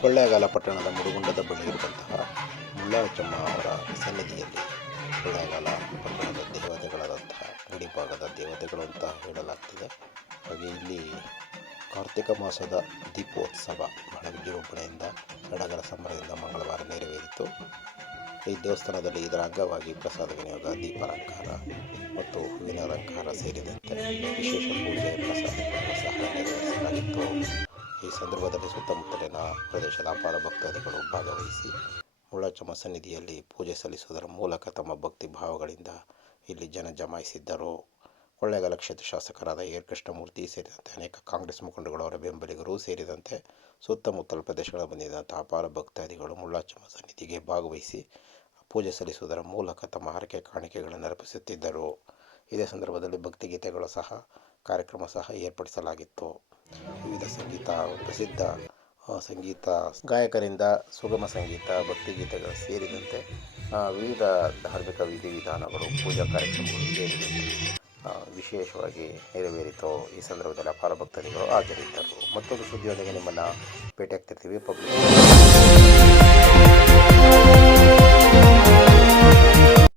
ಕೊಳ್ಳೇಗಾಲ ಪಟ್ಟಣದ ಮುಡುಗುಂಡದ ಬಳಿ ಇರುವಂತಹ ಮುಳ್ಳಾಚಮ್ಮ ಅವರ ಸನ್ನಿಧಿಯಲ್ಲಿ ಕೊಳ್ಳೇಗಾಲ ಪಟ್ಟಣದ ದೇವತೆಗಳಾದಂತಹ ಗಡಿಭಾಗದ ದೇವತೆಗಳು ಅಂತ ಹೇಳಲಾಗ್ತದೆ. ಹಾಗೆ ಇಲ್ಲಿ ಕಾರ್ತಿಕ ಮಾಸದ ದೀಪೋತ್ಸವ ಬಹಳ ವಿಜೃಂಭಣೆಯಿಂದ, ಸಡಗರ ಸಂಭ್ರಮದಿಂದ ಮಂಗಳವಾರ ನೆರವೇರಿತು. ಈ ದೇವಸ್ಥಾನದಲ್ಲಿ ಇದರ ಅಂಗವಾಗಿ ಪ್ರಸಾದ ವಿನಿಯೋಗ, ದೀಪಾಲಂಕಾರ ಮತ್ತು ಹೂವಿನ ಅಲಂಕಾರ ಸೇರಿದಂತೆ ವಿಶೇಷ ಪೂಜೆ ಪ್ರಸಾದಗಳನ್ನು ಸಹ ನೆರವೇರಿಸಲಾಗಿತ್ತು. ಈ ಸಂದರ್ಭದಲ್ಲಿ ಸುತ್ತಮುತ್ತಲಿನ ಪ್ರದೇಶದ ಅಪಾರ ಭಕ್ತಾದಿಗಳು ಭಾಗವಹಿಸಿ ಮುಳ್ಳಚಮ್ಮ ಸನ್ನಿಧಿಯಲ್ಲಿ ಪೂಜೆ ಸಲ್ಲಿಸುವುದರ ಮೂಲಕ ತಮ್ಮ ಭಕ್ತಿ ಭಾವಗಳಿಂದ ಇಲ್ಲಿ ಜನ ಜಮಾಯಿಸಿದ್ದರು. ಕೊಳ್ಳೇಗಾಲ ಕ್ಷೇತ್ರ ಶಾಸಕರಾದ ಏರ್ ಕೃಷ್ಣಮೂರ್ತಿ ಸೇರಿದಂತೆ ಅನೇಕ ಕಾಂಗ್ರೆಸ್ ಮುಖಂಡಗಳು ಅವರ ಬೆಂಬಲಿಗರು ಸೇರಿದಂತೆ ಸುತ್ತಮುತ್ತಲ ಪ್ರದೇಶಗಳ ಬಂದಿದ್ದಂಥ ಅಪಾರ ಭಕ್ತಾದಿಗಳು ಮುಳ್ಳಾಚಮ್ಮ ಸನ್ನಿಧಿಗೆ ಭಾಗವಹಿಸಿ ಪೂಜೆ ಸಲ್ಲಿಸುವುದರ ಮೂಲಕ ತಮ್ಮ ಹರಕೆ ಕಾಣಿಕೆಗಳನ್ನು ಅರ್ಪಿಸುತ್ತಿದ್ದರು. ಇದೇ ಸಂದರ್ಭದಲ್ಲಿ ಭಕ್ತಿಗೀತೆಗಳು ಸಹ ಕಾರ್ಯಕ್ರಮ ಸಹ ಏರ್ಪಡಿಸಲಾಗಿತ್ತು. ವಿವಿಧ ಸಂಗೀತ, ಪ್ರಸಿದ್ಧ ಸಂಗೀತ ಗಾಯಕರಿಂದ ಸುಗಮ ಸಂಗೀತ, ಭಕ್ತಿಗೀತೆಗಳು ಸೇರಿದಂತೆ ವಿವಿಧ ಧಾರ್ಮಿಕ ವಿಧಿವಿಧಾನಗಳು, ಪೂಜಾ ಕಾರ್ಯಕ್ರಮಗಳು ಸೇರಿದಂತೆ ವಿಶೇಷವಾಗಿ ನೆರವೇರಿತು. ಈ ಸಂದರ್ಭದಲ್ಲಿ ಅಪಾರ ಭಕ್ತಾದಿಗಳು ಹಾಜರಿದ್ದರು. ಮತ್ತೊಂದು ಸುದ್ದಿಯೊಂದಿಗೆ ನಿಮ್ಮನ್ನು ಭೇಟಿಯಾಗ್ತಿರ್ತೀವಿ ಪಬ್ಲಿಕ್